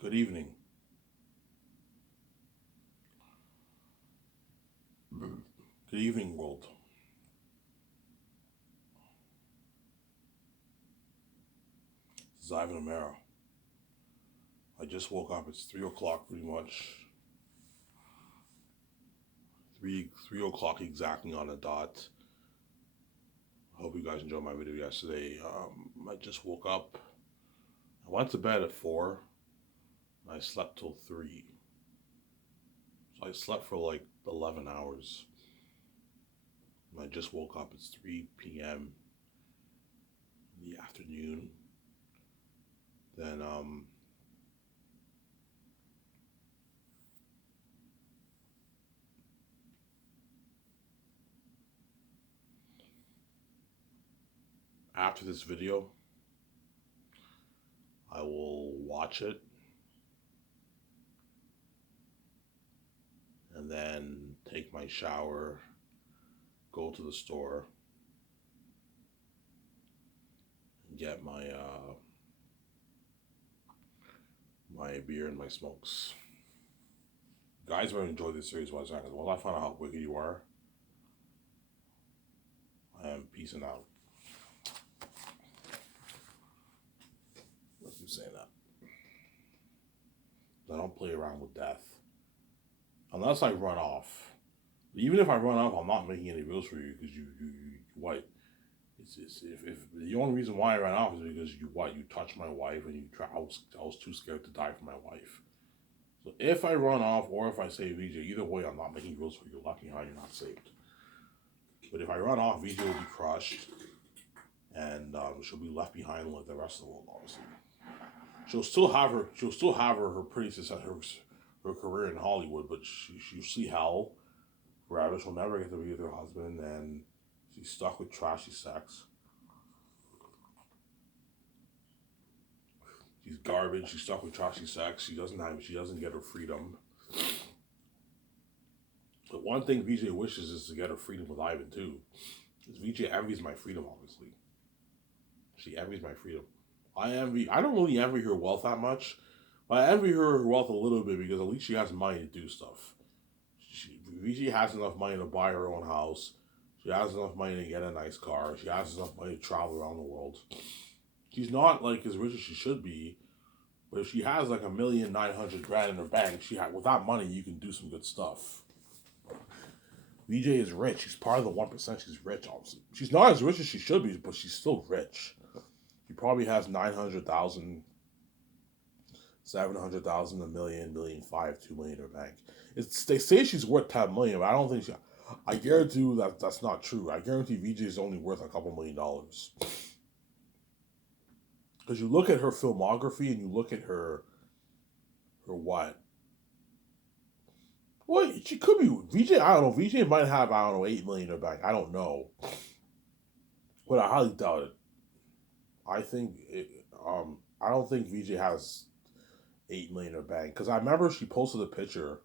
Good evening. Good evening, world. This is Ivan Amaro. I just woke up. It's 3 o'clock, pretty much. Three o'clock exactly on the dot. I hope you guys enjoyed my video yesterday. I just woke up. I went to bed at 4. And I slept till 3. So I slept for like 11 hours. And I just woke up. It's 3 p.m. in the afternoon. Then after this video, I will watch it and then take my shower, go to the store, and get my beer and my smokes. Guys might enjoy this series once I find out how wicked you are, I am peacing out. Let's keep saying that. I don't play around with death. Unless I run off. Even if I run off, I'm not making any bills for you because you what? It's if the only reason why I ran off is because you touched my wife and I was too scared to die for my wife. So if I run off or if I save VJ, either way, I'm not making rules for you. Lucky how you're not saved. But if I run off, VJ will be crushed, and she'll be left behind like the rest of the world. Obviously, she'll still have her pretty success, her career in Hollywood, but she'll see hell forever. She'll never get to be with her husband, and she's stuck with trashy sex. She's garbage. She's stuck with trashy sex. She doesn't get her freedom. But one thing VJ wishes is to get her freedom with Ivan too. Because VJ envies my freedom, obviously. She envies my freedom. I don't really envy her wealth that much. But I envy her wealth a little bit because at least she has money to do stuff. VJ has enough money to buy her own house. She has enough money to get a nice car. She has enough money to travel around the world. She's not like as rich as she should be, but if she has like 1,900,000 in her bank, with that money you can do some good stuff. VJ is rich. She's part of the 1%. She's rich, obviously. She's not as rich as she should be, but she's still rich. She probably has 900,000, 700,000, a million, million five, 2 million in her bank. They say she's worth 10 million, but I don't think she. I guarantee you that's not true. I guarantee VJ is only worth a couple $1,000,000. Because you look at her filmography and you look at her what? Well, she could be VJ. I don't know. VJ might have 8 million in her bank. I don't know, but I highly doubt it. I think it, I don't think VJ has 8 million in her bank because I remember she posted a picture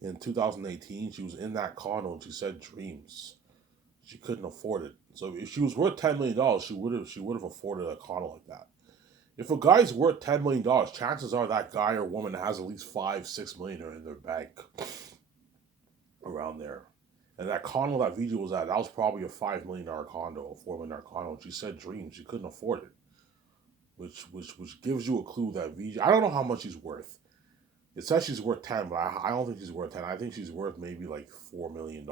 in 2018. She was in that condo and she said dreams. She couldn't afford it. So if she was worth $10 million, she would have afforded a condo like that. If a guy's worth $10 million, chances are that guy or woman has at least 5, 6 million in their bank around there. And that condo that VJ was at, that was probably a $5 million condo, a $4 million condo. And she said dreams. She couldn't afford it, which gives you a clue that VJ. I don't know how much she's worth. It says she's worth 10, but I don't think she's worth 10. I think she's worth maybe like $4 million.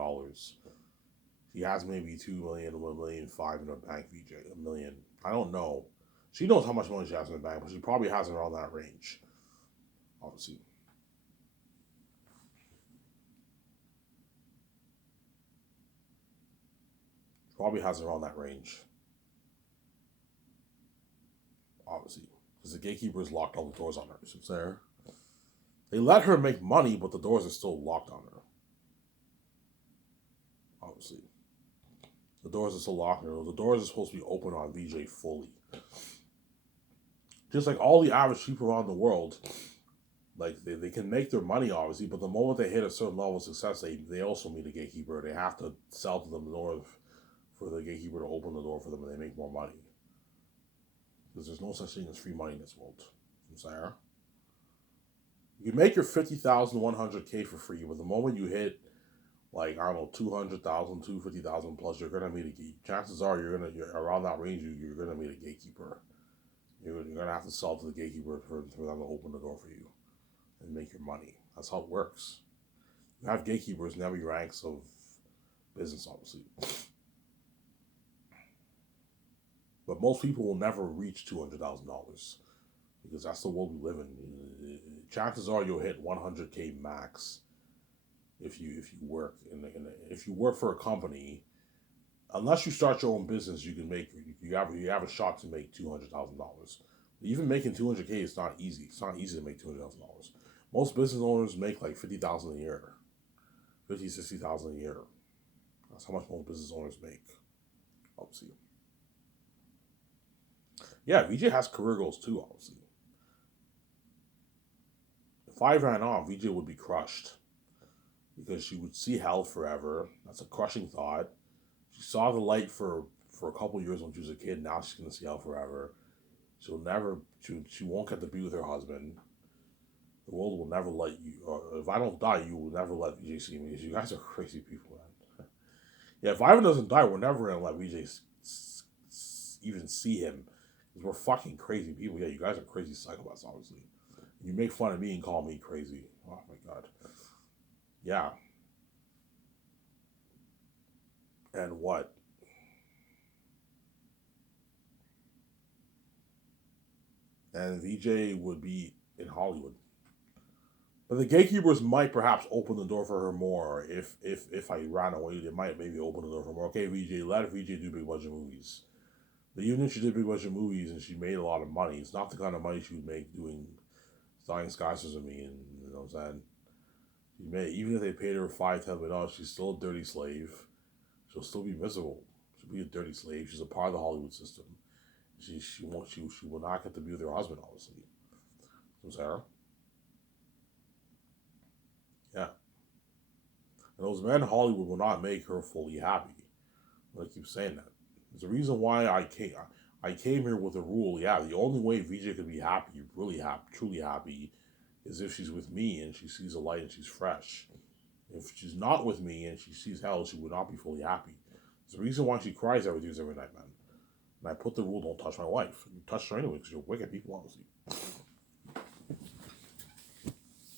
She has maybe 2 million, 1,500,000 in her bank. VJ, a million. I don't know. She knows how much money she has in the bank, but she probably has it around that range. Obviously. Probably has it around that range. Obviously. Because the gatekeepers locked all the doors on her. She's there. They let her make money, but the doors are still locked on her. Obviously. The doors are still locked on her. The doors are supposed to be open on VJ fully. Just like all the average people around the world, like they can make their money obviously, but the moment they hit a certain level of success, they also meet a gatekeeper. They have to sell to them in order for the gatekeeper to open the door for them, and they make more money. Because there's no such thing as free money in this world. Sarah. You can make your 50,000, 100K for free, but the moment you hit, like, I don't know, 200,000, 250,000 plus, you're gonna meet a chances are you're around that range. You're gonna meet a gatekeeper. You're gonna have to sell to the gatekeeper for them to open the door for you and make your money. That's how it works. You have gatekeepers in every ranks of business, obviously. But most people will never reach $200,000 because that's the world we live in. Chances are you'll hit 100K max if you work if you work for a company. Unless you start your own business, you can make you have a shot to make $200,000. Even making 200K is not easy. It's not easy to make $200,000. Most business owners make like 50,000 a year, 50, 60,000 a year. That's how much most business owners make. Obviously. Yeah, VJ has career goals too, obviously. If I ran off, VJ would be crushed. Because she would see hell forever. That's a crushing thought. She saw the light for a couple years when she was a kid. Now she's gonna see hell forever. She'll never. She won't get to be with her husband. The world will never let you. If I don't die, you will never let VJ see me. You guys are crazy people, man. Yeah, if Ivan doesn't die, we're never gonna let VJ even see him. Because we're fucking crazy people. Yeah, you guys are crazy psychopaths, obviously. You make fun of me and call me crazy. Oh my god. Yeah. And what? And VJ would be in Hollywood. But the gatekeepers might perhaps open the door for her more if I ran away. They might maybe open the door for more. Okay, VJ, let VJ do big budget movies. But even if she did big budget movies and she made a lot of money, it's not the kind of money she would make doing Dying Skies with me. And you know what I'm saying? Even if they paid her $5-10 million, she's still a dirty slave. She'll still be miserable. She'll be a dirty slave. She's a part of the Hollywood system. She will not get to be with her husband, obviously. So Sarah? Yeah. And those men in Hollywood will not make her fully happy. I keep saying that. There's a reason why I came here with a rule. Yeah, the only way VJ could be happy, really happy, truly happy, is if she's with me and she sees a light and she's fresh. If she's not with me and she sees hell, she would not be fully happy. There's a reason why she cries every night, man. And I put the rule, don't touch my wife. You touch her anyway because you're wicked people, obviously.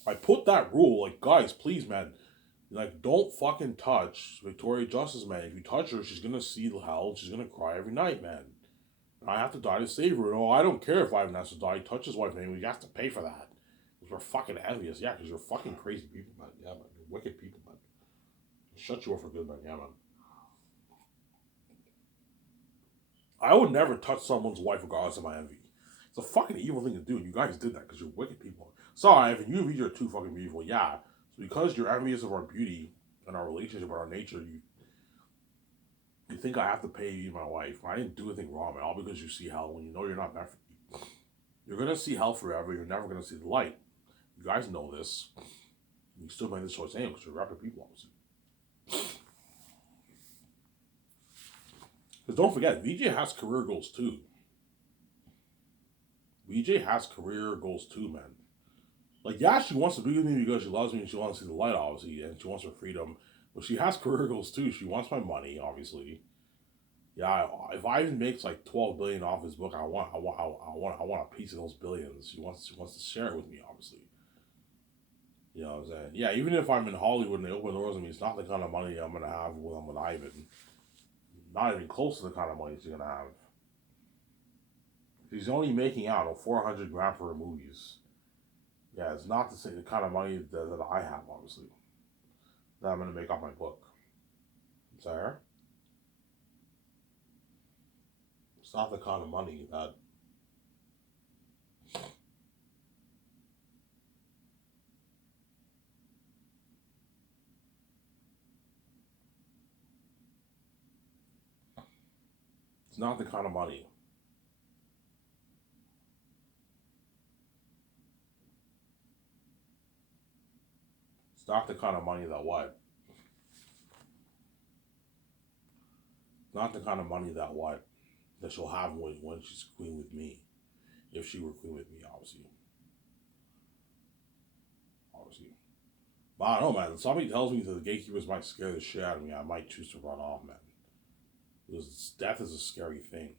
I put that rule, like, guys, please, man. Like, don't fucking touch Victoria Justice, man. If you touch her, she's gonna see the hell. She's gonna cry every night, man. And I have to die to save her. No, I don't care if Ivan has to die. Touch his wife, man. We have to pay for that. Because we're fucking envious. Yeah, because you're fucking crazy people, man. Yeah, man. You're wicked people, man. Shut you up for good, man. Yeah, man. I would never touch someone's wife regardless of my envy. It's a fucking evil thing to do. You guys did that because you're wicked people. Sorry, Ivan, you and me are too fucking beautiful. Yeah. So because you're envious of our beauty and our relationship and our nature, you think I have to pay you, my wife. I didn't do anything wrong, man. All because you see hell when you know you're not meant for me. You're going to see hell forever. You're never going to see the light. You guys know this. You still make this choice anyway because you're rapid people, obviously. Because don't forget, VJ has career goals too. VJ has career goals too, man. Like, yeah, she wants to be with me because she loves me and she wants to see the light, obviously, and she wants her freedom. But she has career goals too. She wants my money, obviously. Yeah, if Ivan makes like 12 billion off his book, I want a piece of those billions. She wants to share it with me, obviously. You know what I'm saying? Yeah, even if I'm in Hollywood and they open doors on me, it's not the kind of money I'm gonna have when I'm with Ivan. Not even close to the kind of money she's gonna have. She's only making out 400 grand for her movies. Yeah, it's not the kind of money that I have, obviously. That I'm gonna make off my book. Sorry? It's not the kind of money that. It's not the kind of money. It's not the kind of money that what? It's not the kind of money that what? That she'll have when she's queen with me. if she were queen with me, obviously. Obviously. But I don't know, man. Something tells me that the gatekeepers might scare the shit out of me. I might choose to run off, man. Because death is a scary thing.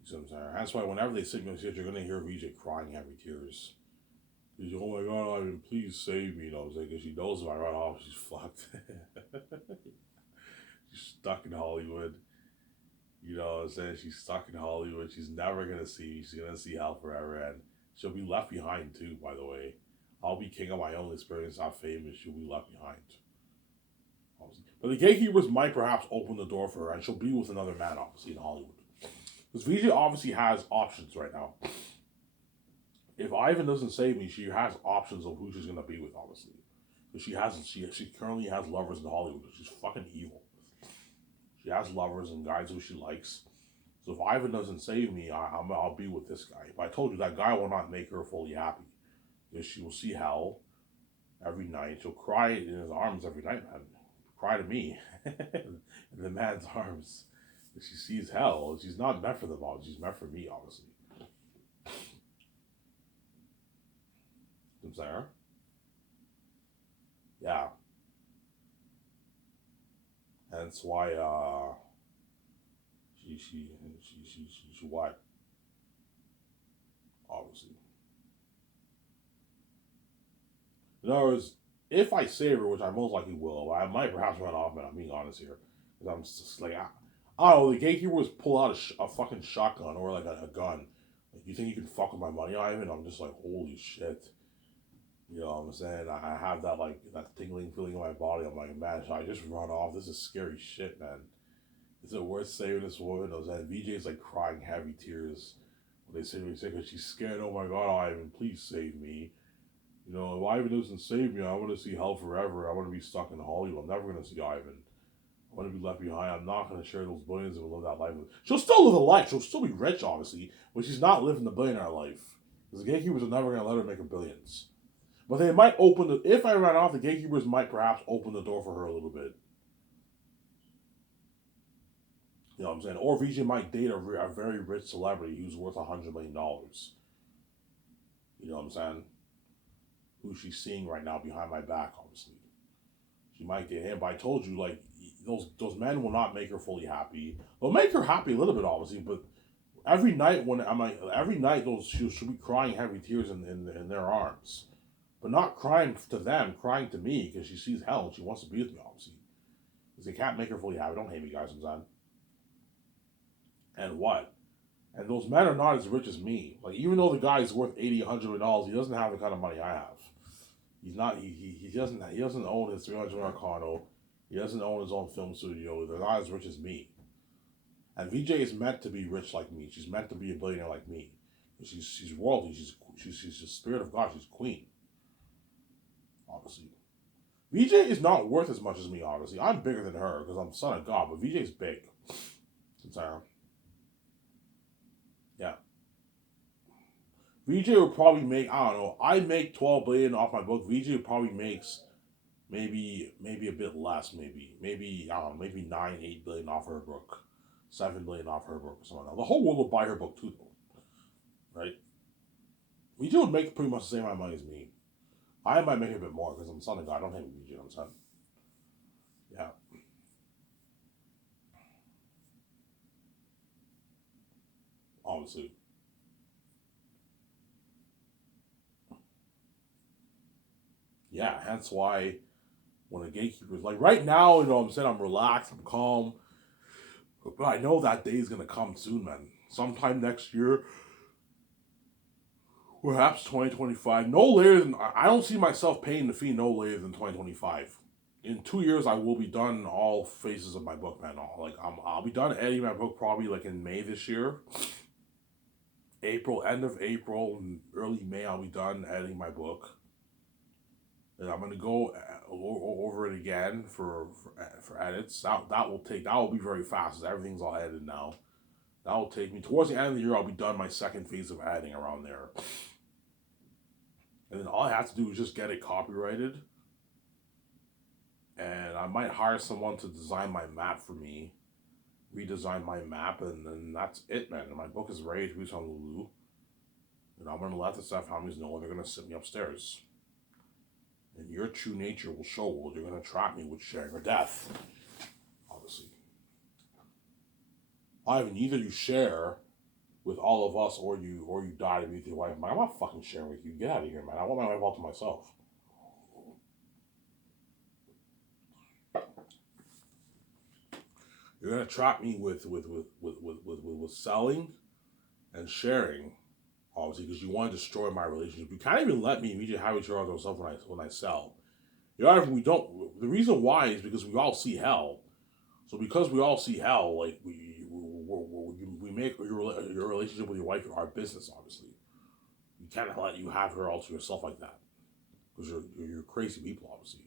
You see what I'm saying? That's why whenever they signal shit, you're gonna hear VJ crying heavy tears. She's, oh my god, Ivan, please save me. You know what I'm saying? Because she knows if I run off, she's fucked. She's stuck in Hollywood. You know what I'm saying? She's stuck in Hollywood. She's never gonna see me. She's gonna see hell forever, and she'll be left behind too. By the way, I'll be king of my own experience. I'm famous. She'll be left behind. Obviously. But the gatekeepers might perhaps open the door for her, and she'll be with another man, obviously, in Hollywood. Because VJ obviously has options right now. If Ivan doesn't save me, she has options of who she's gonna be with, obviously. Because she currently has lovers in Hollywood. She's fucking evil. She has lovers and guys who she likes. So if Ivan doesn't save me, I'll be with this guy. But I told you that guy will not make her fully happy. Because she will see hell every night. She'll cry in his arms every night, man. Cry to me in the man's arms. If she sees hell, she's not meant for them all. She's meant for me, obviously. I'm sorry. Yeah. Hence why she what? Obviously. In other words, if I save her, which I most likely will, I might perhaps run off, but I'm being honest here. Because I'm just like, I don't know, the gatekeepers pull out a fucking shotgun or like a gun. Like, you think you can fuck with my money, Ivan? I'm just like, holy shit. You know what I'm saying? I have that like that tingling feeling in my body. I'm like, man, should I just run off? This is scary shit, man. Is it worth saving this woman? And VJ's like crying heavy tears when they say me sick because she's scared. Oh my god, Ivan, please save me. You know, if Ivan doesn't save me, I want to see hell forever. I want to be stuck in Hollywood. I'm never going to see Ivan. I want to be left behind. I'm not going to share those billions and live that life. She'll still live a life. She'll still be rich, obviously, but she's not living the billionaire life. Because the gatekeepers are never going to let her make a billions. But they might open the. If I run off, the gatekeepers might perhaps open the door for her a little bit. You know what I'm saying? Or VJ might date a very rich celebrity who's worth $100 million. You know what I'm saying? Who she's seeing right now behind my back, obviously. She might get him, but I told you, like, those men will not make her fully happy. They'll make her happy a little bit, obviously, but every night those she'll be crying heavy tears in their arms. But not crying to them, crying to me because she sees hell and she wants to be with me, obviously. Because they can't make her fully happy. Don't hate me, guys, I'm done. And what? And those men are not as rich as me. Like, even though the guy's worth $80, $100, he doesn't have the kind of money I have. He's not. He doesn't own his $300 condo. He doesn't own his own film studio. They're not as rich as me. And VJ is meant to be rich like me. She's meant to be a billionaire like me. She's royalty. She's the spirit of God. She's queen. Obviously, VJ is not worth as much as me. Obviously, I'm bigger than her because I'm son of God. But VJ's big. Sorry. Yeah. VJ would probably make, I don't know, I make 12 billion off my book. VJ probably makes maybe a bit less, maybe I don't know, maybe 9, 8 billion off her book, 7 billion off her book or something like that. The whole world would buy her book too, though, right? VJ would make pretty much the same amount of money as me. I might make a bit more because I'm son of God. I don't hate VJ. I'm son. Yeah, obviously. Yeah, hence why when a gatekeeper's like right now, you know what I'm saying, I'm relaxed, I'm calm. But I know that day is gonna come soon, man. Sometime next year, perhaps 2025. No later than I don't see myself paying the fee no later than 2025. In 2 years, I will be done all phases of my book, man. I'll be done editing my book probably like in May this year. April, end of April, early May, I'll be done editing my book. And I'm gonna go over it again for edits. That will be very fast. Everything's all edited now. That will take me towards the end of the year. I'll be done my second phase of editing around there, and then all I have to do is just get it copyrighted. And I might hire someone to design my map for me, redesign my map, and then that's it, man. And my book is ready to release on Lulu. And I'm gonna let the Steph families know when they're gonna sit me upstairs. And your true nature will show whether you're gonna trap me with sharing or death. Obviously. Ivan, either you share with all of us or you die to be with your wife. Man, I'm not fucking sharing with you. Get out of here, man. I want my wife all to myself. You're gonna trap me with selling and sharing, obviously, because you want to destroy my relationship. You can't even let me immediately have each other to myself when I sell. You know, we don't. The reason why is because we all see hell. So because we all see hell, like we make your relationship with your wife our business. Obviously, we can't let you have her all to yourself like that because you're crazy people, obviously.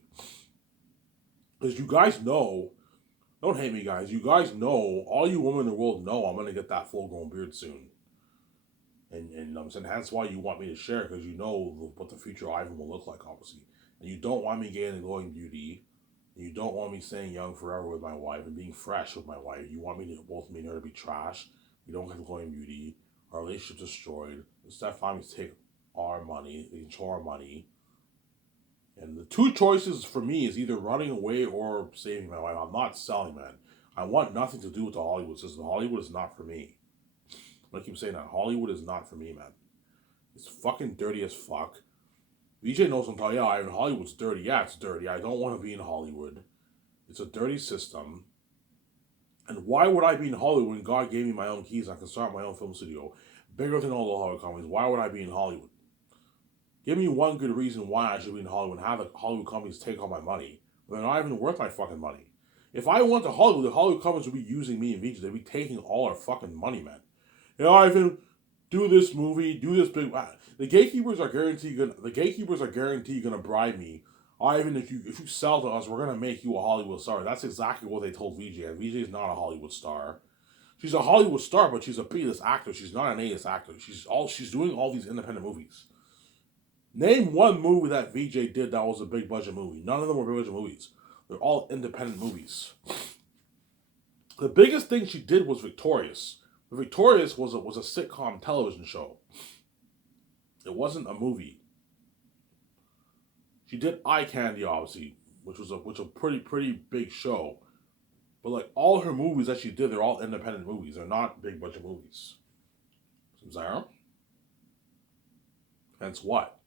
Because you guys know, don't hate me, guys. You guys know, all you women in the world know, I'm gonna get that full grown beard soon. And I'm saying that's why you want me to share, because you know what the future Ivan will look like, obviously. And you don't want me getting glowing beauty. And you don't want me staying young forever with my wife and being fresh with my wife. You want me to both me and her to be trash. We don't have glowing beauty. Our relationship destroyed. The step families take our money. They control our money. And the two choices for me is either running away or saving my wife. I'm not selling, man. I want nothing to do with the Hollywood system. Hollywood is not for me. I keep saying that. Hollywood is not for me, man. It's fucking dirty as fuck. VJ knows what I'm talking about. Yeah, Hollywood's dirty. Yeah, it's dirty. I don't want to be in Hollywood. It's a dirty system. And why would I be in Hollywood when God gave me my own keys and I can start my own film studio? Bigger than all the Hollywood companies. Why would I be in Hollywood? Give me one good reason why I should be in Hollywood and have the Hollywood companies take all my money. They're not even worth my fucking money. If I went to Hollywood, the Hollywood companies would be using me and VJ. They'd be taking all our fucking money, man. You know, Ivan, do this movie, do this big. The gatekeepers are guaranteed gonna bribe me. Ivan, if you sell to us, we're gonna make you a Hollywood star. That's exactly what they told VJ. And VJ is not a Hollywood star. She's a Hollywood star, but she's a B-list actor. She's not an A-list actor. She's doing all these independent movies. Name one movie that VJ did that was a big budget movie. None of them were big budget movies. They're all independent movies. The biggest thing she did was Victorious. Victorious was a sitcom television show. It wasn't a movie. She did Eye Candy, obviously, which was a pretty big show. But like all her movies that she did, they're all independent movies. They're not big budget movies. Zara? Hence what?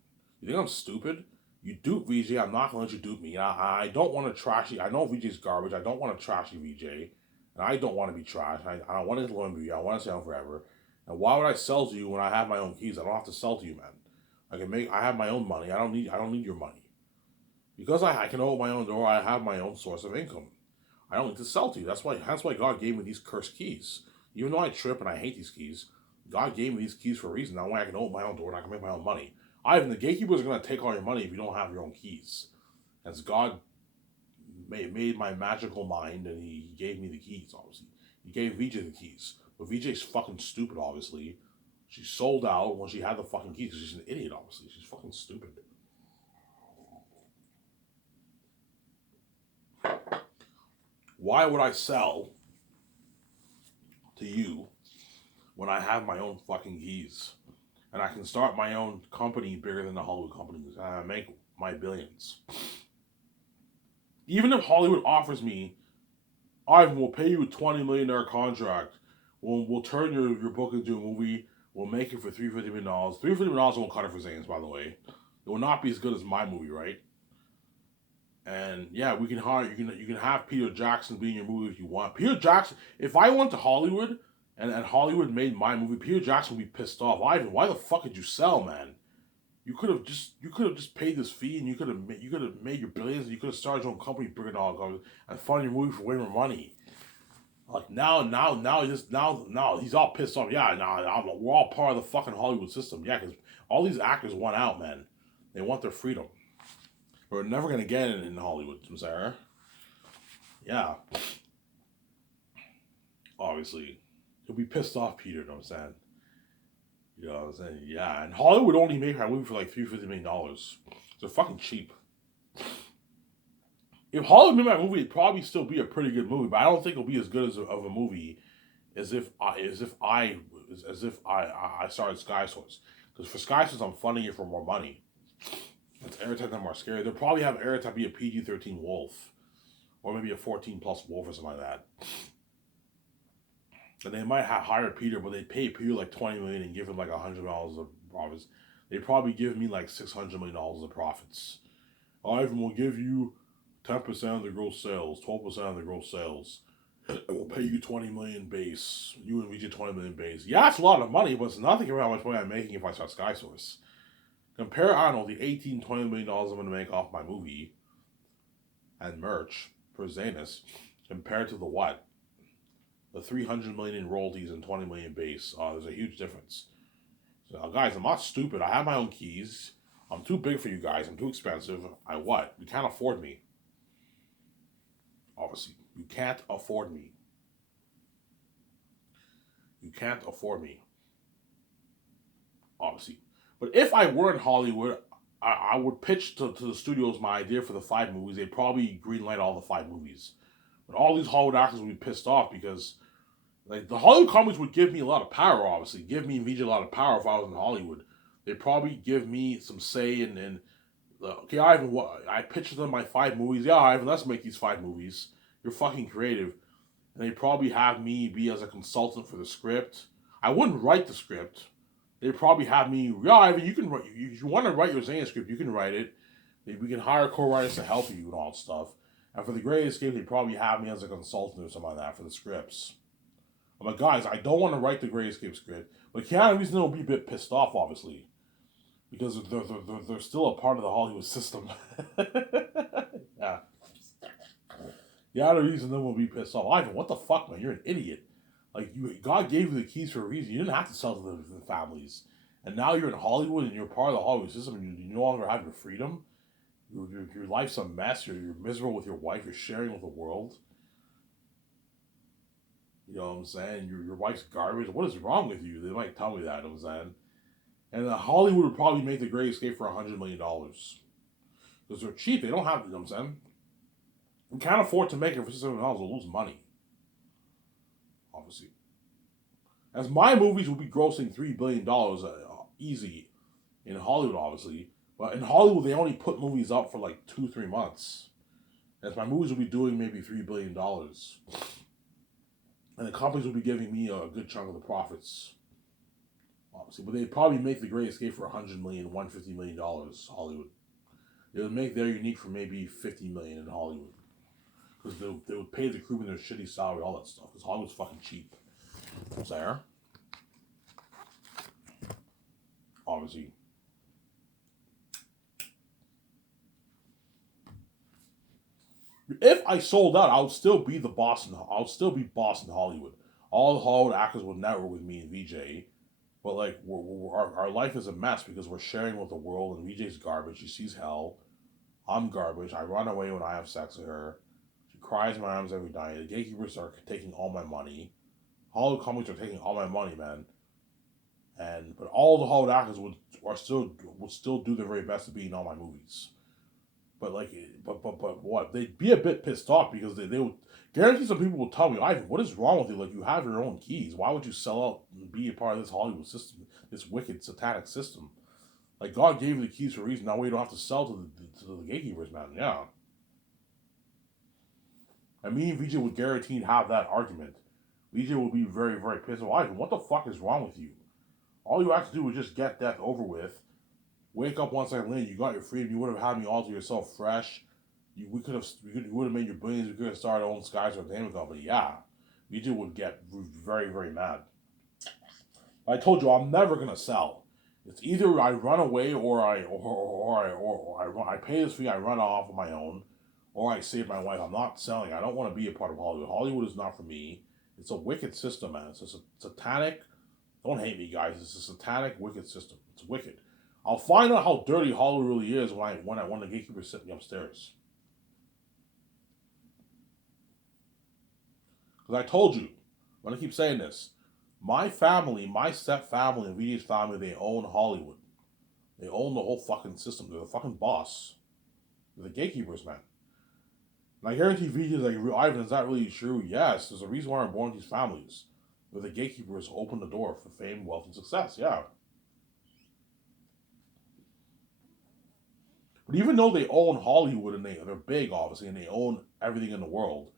You think I'm stupid? You dupe VJ, I'm not gonna let you dupe me. I don't want to trash you. I know VJ's garbage. I don't want to trash you, VJ. And I don't want to be trashed. I don't want to loan you. I want to stay on forever. And why would I sell to you when I have my own keys? I don't have to sell to you, man. I have my own money. I don't need your money. Because I can open my own door, I have my own source of income. I don't need to sell to you. That's why God gave me these cursed keys. Even though I trip and I hate these keys, God gave me these keys for a reason. That way I can open my own door and I can make my own money. Ivan, the gatekeepers are going to take all your money if you don't have your own keys. As God made my magical mind and he gave me the keys, obviously. He gave VJ the keys. But VJ's fucking stupid, obviously. She sold out when she had the fucking keys. She's an idiot, obviously. She's fucking stupid. Why would I sell to you when I have my own fucking keys? And I can start my own company bigger than the Hollywood companies. And I make my billions. Even if Hollywood offers me, Ivan, we'll pay you a $20 million contract. We'll turn your book into a movie. We'll make it for $350 million. $350 million won't cut it for Zane's, by the way. It will not be as good as my movie, right? And yeah, we can hire you can have Peter Jackson be in your movie if you want. Peter Jackson, if I went to Hollywood and Hollywood made my movie, Peter Jackson would be pissed off. Ivan, why the fuck did you sell, man? You could have just paid this fee and you could have made your billions and you could have started your own company bigger than all and funded your movie for way more money. Like now he's all pissed off. Yeah, we're all part of the fucking Hollywood system. Yeah, because all these actors want out, man. They want their freedom. We're never gonna get it in Hollywood, Sarah. Yeah. Obviously. He'll be pissed off, Peter, you know what I'm saying? You know what I'm saying? Yeah, and Hollywood only made her movie for like $350 million. They're fucking cheap. If Hollywood made my movie, it'd probably still be a pretty good movie, but I don't think it'll be as good of a movie as if I started Sky Source. Because for Skysons, I'm funding it for more money. It's airtight and more scary. They'll probably have airtight be a PG-13 Wolf, or maybe a 14 plus Wolf or something like that. And they might have hired Peter, but they pay Peter like $20 million and give him like $100 of profits. They probably give me like $600 million of profits. Ivan will give you 10% of the gross sales, 12% of the gross sales. We'll pay you $20 million base. You and VJ $20 million base. Yeah, it's a lot of money, but it's nothing compared to how much money I'm making if I start SkySource. Compare, I don't know, the $18-20 million I'm going to make off my movie and merch for Zanus compared to the what? The $300 million in royalties and $20 million base. There's a huge difference. So, guys, I'm not stupid. I have my own keys. I'm too big for you guys. I'm too expensive. You can't afford me. Obviously, you can't afford me. You can't afford me. Obviously. But if I were in Hollywood, I would pitch to the studios my idea for the 5 movies. They'd probably greenlight all the 5 movies. But all these Hollywood actors would be pissed off because like the Hollywood companies would give me a lot of power, obviously. Give me and VJ a lot of power if I was in Hollywood. They'd probably give me some say in okay, Ivan, I pitched them my 5 movies. Yeah, Ivan, let's make these 5 movies. You're fucking creative. And they'd probably have me be as a consultant for the script. I wouldn't write the script. They'd probably have me, yeah, Ivan, you can write, if you want to write your Zane script, you can write it. We can hire co-writers to help you and all that stuff. And for the Great Escape, they'd probably have me as a consultant or something like that for the scripts. I'm like, guys, I don't want to write the Great Escape script. But Keanu Reeves will be a bit pissed off, obviously. Because they're still a part of the Hollywood system. Yeah. Keanu Reeves and them will be pissed off. Ivan, what the fuck, man? You're an idiot. Like, God gave you the keys for a reason. You didn't have to sell to the families. And now you're in Hollywood and you're part of the Hollywood system and you no longer have your freedom. Your life's a mess. You're miserable with your wife. You're sharing with the world. You know what I'm saying? Your wife's garbage. What is wrong with you? They might tell me that, you know what I'm saying? And Hollywood would probably make The Great Escape for $100 million. Because they're cheap. They don't have, you know what I'm saying? You can't afford to make it for $600 million. They'll lose money. Obviously. As my movies will be grossing $3 billion easy in Hollywood, obviously. But in Hollywood, they only put movies up for like 2-3 months. As my movies will be doing maybe $3 billion. And the companies will be giving me a good chunk of the profits. Obviously. But they'd probably make The Great Escape for $100 million, $150 million, Hollywood. They would make their unique for maybe $50 million in Hollywood. Because they would pay the crewmen their shitty salary, all that stuff. Because Hollywood's fucking cheap. There. Obviously. If I sold out, I would still be boss in Hollywood. All the Hollywood actors would network with me and VJ. But like our life is a mess because we're sharing with the world and VJ's garbage. She sees hell. I'm garbage. I run away when I have sex with her. She cries in my arms every night. The gatekeepers are taking all my money. Hollywood companies are taking all my money, man. But all the Hollywood actors would still do their very best to be in all my movies. But what? They'd be a bit pissed off because they would guarantee some people will tell me, Ivan, what is wrong with you? Like, you have your own keys. Why would you sell out and be a part of this Hollywood system, this wicked satanic system? Like, God gave you the keys for a reason. Now we don't have to sell to the gatekeepers, man. Yeah. And me and VJ would guaranteed have that argument. VJ would be very, very pissed off. Ivan, what the fuck is wrong with you? All you have to do is just get death over with. Wake up once I land, you got your freedom. You would have had me all to yourself fresh. You would have made your billions. We could have started our own Skies or Entertainment Company. Yeah, VJ would get very, very mad. I told you I'm never gonna sell. It's either I run away or I pay this fee. I run off on my own, or I save my wife. I'm not selling. I don't want to be a part of Hollywood. Hollywood is not for me. It's a wicked system, man. It's a satanic. Don't hate me, guys. It's a satanic, wicked system. It's wicked. I'll find out how dirty Hollywood really is when the gatekeepers sit me upstairs. Because I told you, I'm going to keep saying this. My family, my step family and VJ's family, they own Hollywood. They own the whole fucking system. They're the fucking boss. They're the gatekeepers, man. And I guarantee VJ's like, Ivan, is that really true? Yes, there's a reason why I'm born into these families. They're the gatekeepers who open the door for fame, wealth, and success, yeah. But even though they own Hollywood and they're big, obviously, and they own everything in the world,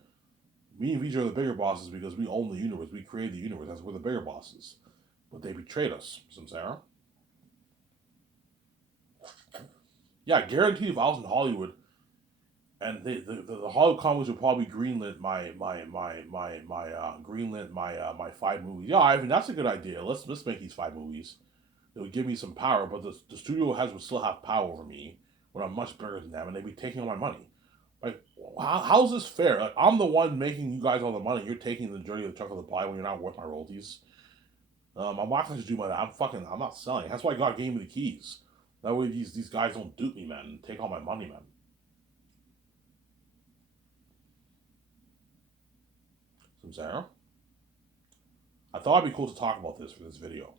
me and VJ are the bigger bosses because we own the universe. We create the universe. That's we're the bigger bosses. But they betrayed us, Samsara. Yeah, guaranteed if I was in Hollywood and the Hollywood companies would probably greenlit my 5 movies. Yeah, I mean that's a good idea. Let's make these 5 movies. It would give me some power, but the studio heads would still have power over me when I'm much bigger than them, and they'd be taking all my money. Like, how's this fair? Like, I'm the one making you guys all the money. You're taking the majority of the chunk of the pie when you're not worth my royalties. I'm not going to do my that. I'm not selling. That's why God gave me the keys. That way these guys don't dupe me, man, and take all my money, man. Some Sarah? I thought it'd be cool to talk about this for this video.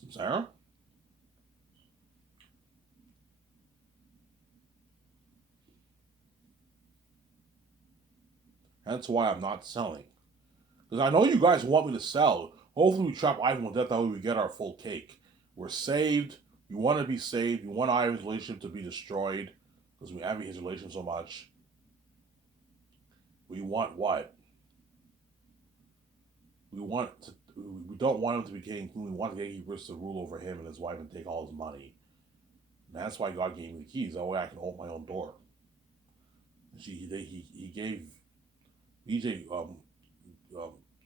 Some Sarah? That's why I'm not selling. Because I know you guys want me to sell. Hopefully we trap Ivan with death, that way we get our full cake. We're saved. You want to be saved. You want Ivan's relationship to be destroyed. Because we envy his relationship so much. We want what? We don't want him to be king. We want the gatekeepers to rule over him and his wife and take all his money. And that's why God gave me the keys. That way I can open my own door. He gave VJ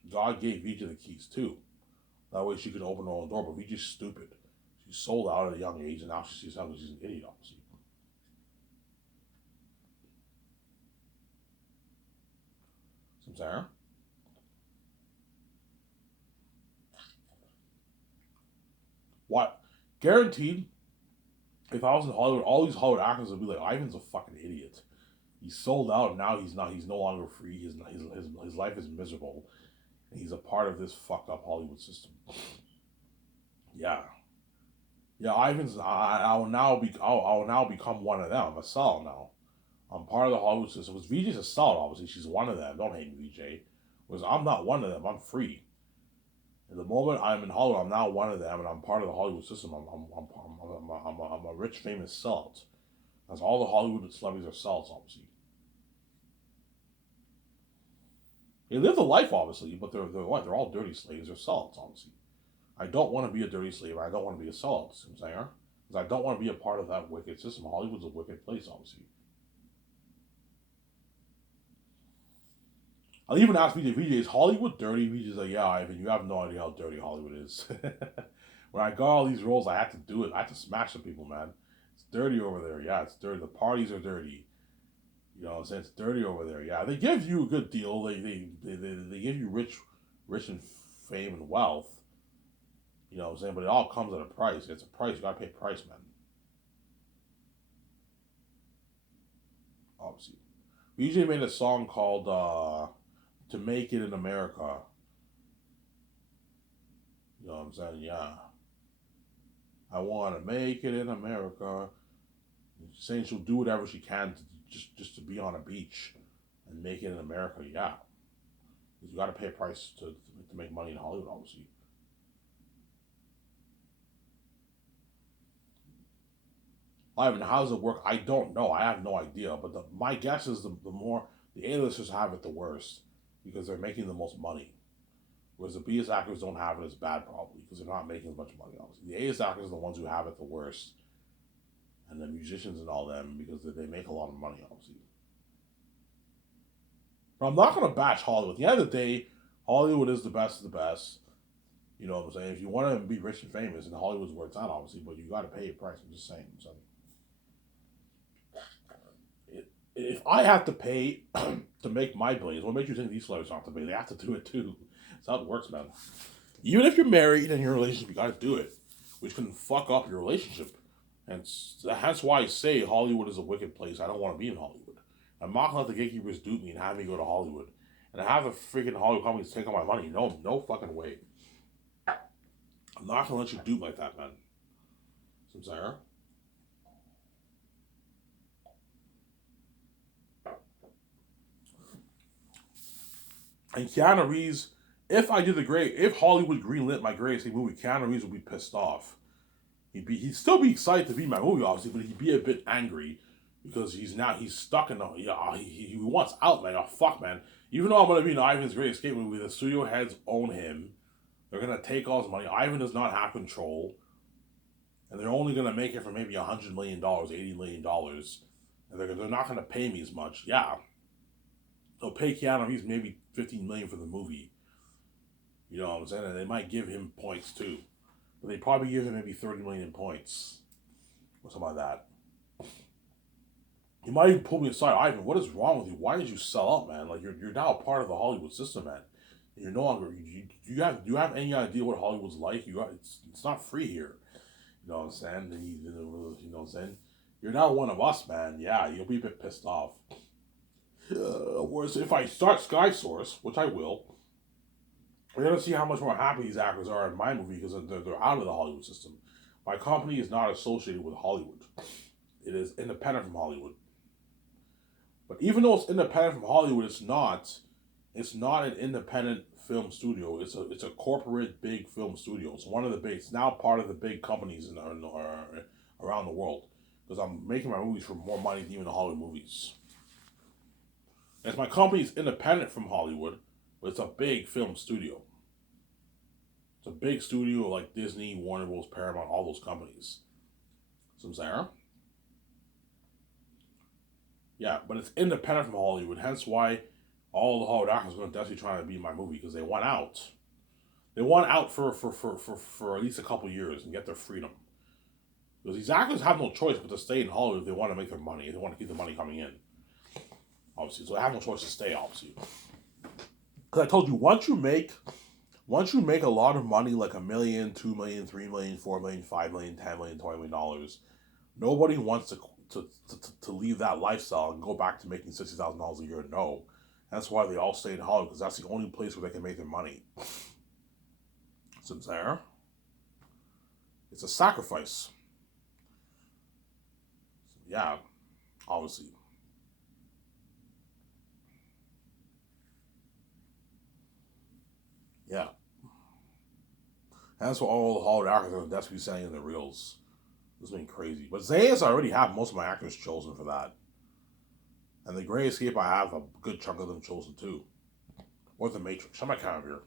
God gave VJ the keys too. That way she could open her own door. But VJ's stupid. She sold out at a young age, and now she's an idiot, obviously. Sarah? What? Guaranteed, if I was in Hollywood, all these Hollywood actors would be like, Ivan's a fucking idiot. He's sold out, and now he's not. He's no longer free. His life is miserable, and he's a part of this fucked up Hollywood system. Yeah, yeah. I will now become one of them. I'm a Sal now. I'm part of the Hollywood system. Because VJ's a Sal, obviously. She's one of them. Don't hate me, VJ. Because I'm not one of them. I'm free. And the moment I'm in Hollywood, I'm now one of them, and I'm part of the Hollywood system. I'm a rich, famous salt. That's all the Hollywood celebrities are salts, obviously. They live the life, obviously, but they're what? They're all dirty slaves. They're salts, obviously. I don't want to be a dirty slave. I don't want to be a salt. You know what I'm saying? Because I don't want to be a part of that wicked system. Hollywood's a wicked place, obviously. I'll even ask VJ, is Hollywood dirty? VJ's like, yeah, Ivan, you have no idea how dirty Hollywood is. When I got all these roles, I had to do it. I had to smash some people, man. It's dirty over there. Yeah, it's dirty. The parties are dirty. You know what I'm saying? It's dirty over there. Yeah, they give you a good deal. They give you rich and fame and wealth. You know what I'm saying? But it all comes at a price. It's a price. You gotta pay a price, man. Obviously. VJ made a song called To Make It in America. You know what I'm saying? Yeah. I want to make it in America. She's saying she'll do whatever she can just to be on a beach and make it in America. Yeah. Because you got to pay a price to make money in Hollywood, obviously. Ivan, how does it work? I don't know. I have no idea. But my guess is the more the A-listers have it, the worse, because they're making the most money. Whereas the B-list actors don't have it as bad, probably, because they're not making as much money, obviously. The A-list actors are the ones who have it the worst. And the musicians and all them, because they make a lot of money, obviously. But I'm not going to bash Hollywood. At the end of the day, Hollywood is the best of the best. You know what I'm saying? If you want to be rich and famous, and Hollywood's where it's at, obviously, but you got to pay a price. I'm just saying. If I have to pay to make my billions, what makes you think these celebrities don't have to pay? They have to do it too. That's how it works, man. Even if you're married and you're in a relationship, you got to do it, which can fuck up your relationship. And that's why I say Hollywood is a wicked place. I don't want to be in Hollywood. I'm not gonna let the gatekeepers dupe me and have me go to Hollywood and have the freaking Hollywood companies take all my money. No fucking way. I'm not gonna let you dupe like that, man. Some Sarah. And Keanu Reeves, if Hollywood greenlit my Great Escape movie, Keanu Reeves would be pissed off. He'd still be excited to be in my movie, obviously, but he'd be a bit angry because he's stuck in the he wants out, man. Oh fuck, man. Even though I'm gonna be in Ivan's Great Escape movie, the studio heads own him. They're gonna take all his money. Ivan does not have control, and they're only gonna make it for maybe $100 million, $80 million, and they're not gonna pay me as much. Yeah, they'll pay Keanu Reeves maybe $15 million for the movie. You know what I'm saying? And they might give him points too. But they probably give him maybe 30 million in points. Or something like that. He might even pull me aside. Ivan, what is wrong with you? Why did you sell out, man? Like you're now a part of the Hollywood system, man. You're no longer you have any idea what Hollywood's like? It's not free here. You know what I'm saying? You know what I'm saying? You're now one of us, man. Yeah, you'll be a bit pissed off. Whereas if I start Sky Source, which I will, we're gonna see how much more happy these actors are in my movie because they're out of the Hollywood system. My company is not associated with Hollywood. It is independent from Hollywood. But even though it's independent from Hollywood, it's not. It's not an independent film studio. It's a corporate big film studio. It's one of the big. It's now part of the big companies around the world because I'm making my movies for more money than even the Hollywood movies. As my company is independent from Hollywood, but it's a big film studio. It's a big studio like Disney, Warner Bros., Paramount, all those companies. Some Sarah? Yeah, but it's independent from Hollywood, hence why all the Hollywood actors are going to desperately try to be in my movie because they want out. They want out for at least a couple years and get their freedom. Because these actors have no choice but to stay in Hollywood if they want to make their money, if they want to keep the money coming in. Obviously, so they have no choice to stay, obviously. Because I told you, once you make a lot of money, like $1 million, $2 million, $3 million, $4 million, $5 million, $10 million, $20 million, nobody wants to leave that lifestyle and go back to making $60,000 a year. No, that's why they all stay in Hollywood because that's the only place where they can make their money. Sincere, it's a sacrifice. Yeah, obviously. Yeah, that's what all the Hollywood actors are desperately saying in the reels. This has been crazy. But Zayas, I already have most of my actors chosen for that. And The Great Escape, I have a good chunk of them chosen too. Or The Matrix. Shut my camera here.